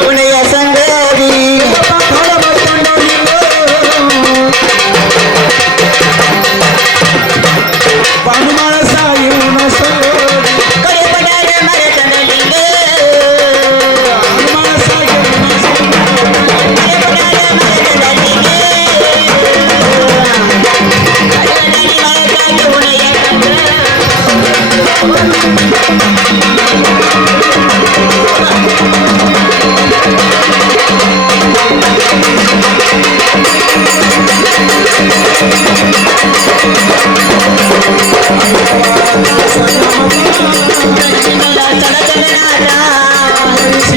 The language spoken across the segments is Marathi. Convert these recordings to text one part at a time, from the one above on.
घेऊन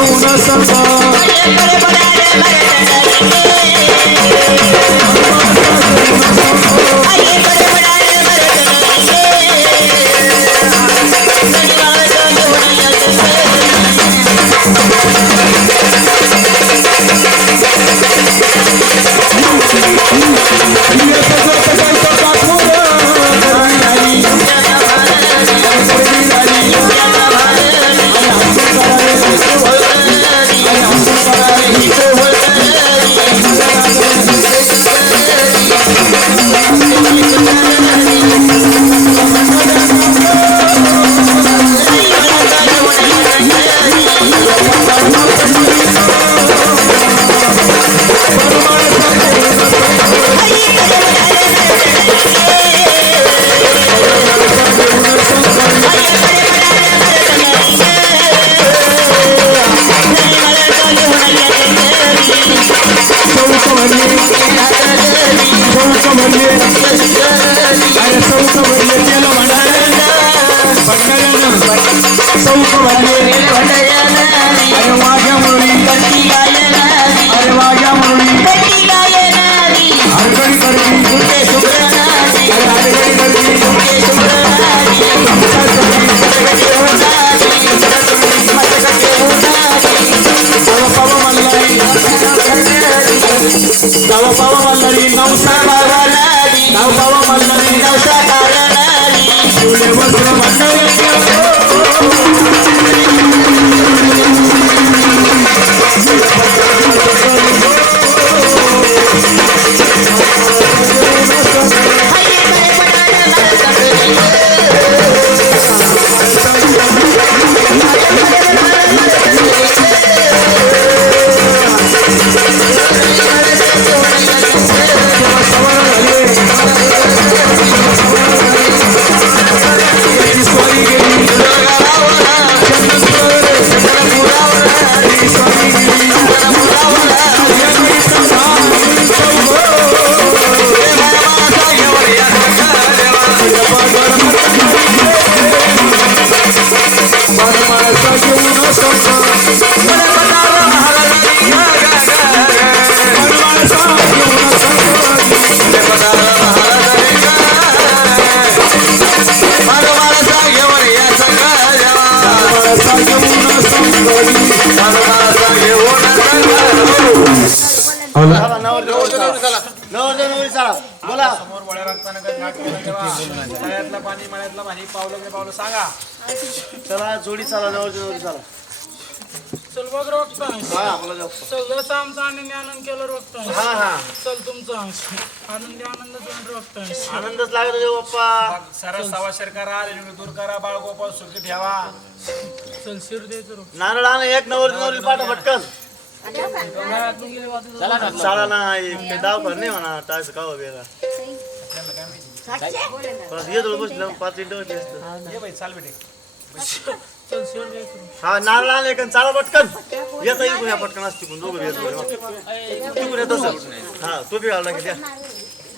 बाणमाळसा घेऊन संग Muhammad समोर काही घाट केलं तेव्हा तळ्यातलं पाणी मळ्यातलं पाणी पावलं पावलं सांगा. चला जोडी चला नवरची जोडी चला. चल बघ रोखता हा आपला जास्त चल जसं आमचा आनंदी आनंद केलं रोखता हा हा. चल तुमचा आनंदी आनंद तुम्ही रोखता आनंदच लागत रे बाप्पा. सरस सवा करा रेल्वे दूर करा बाळगोपाल सुखी ठेवा. चल शिर द्यायचं रोख नारळ आणा एक नवरची नवरी पाठा पटकन साला गेले वाजत ना एक दाव कर नाही म्हणा टास का वेगळा परत येतो बसलं पाच मिनिटं होती ये बेटे हा नारळ आणा का चाला. पटकन येता इकडून या पटकन असते पण दोघं येतो तिकडून येतो हा तो बी आला की द्या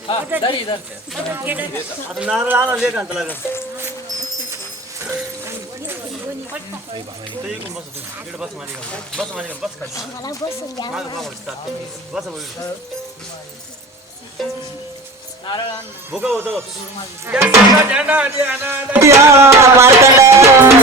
आता नारळ आणा लेखांत लागेल काम होतं.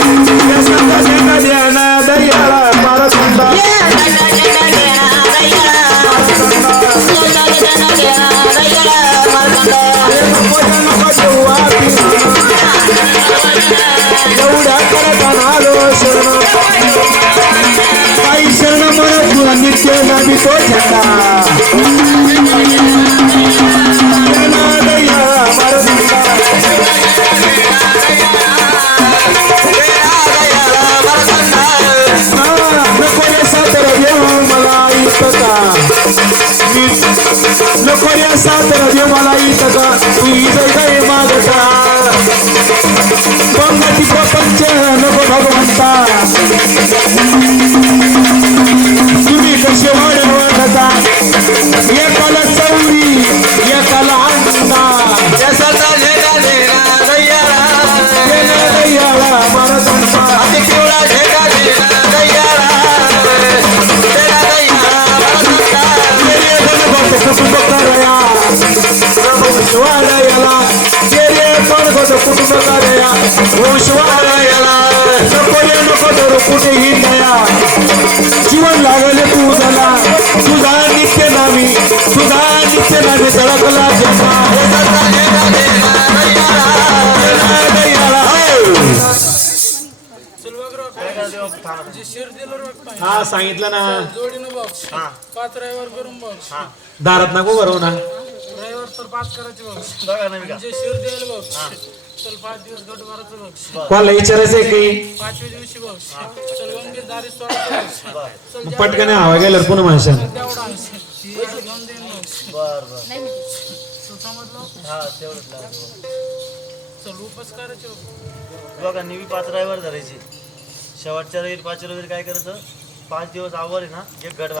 करया वंशवालयाला नको ये नको धरू कुठेही दया. जीवन लागले तुझला तुझा नित्य नामी. तुझा नित्य नामी बघ हा सांगितलं ना. जोडीनं बॉक्स. पाच ड्रायव्हर करून बॉक्स. दारात नको बरोबर ना. पाच करायचे बघा ना मी का. जे शिर द्यायला बॉक्स चल पाच दिवस गट कोणाला विचारायचंय काही पाचव्या दिवशी बॉक्स चल गंगे दारी सोडायचं बॉक्स चल पटकन हवा गेल्यावर पुन्हा तेवढा पैसे घेऊन देईन बॉक्स बर बर. तू समजलं? हा तेवढंच लागलं चल उपास करायचे बघ. बघा निवी पाच धरायची. शेवटच्या रविवारी पाचच्या रविवारी काय करायचं पाच दिवस आवर आहे ना एक गट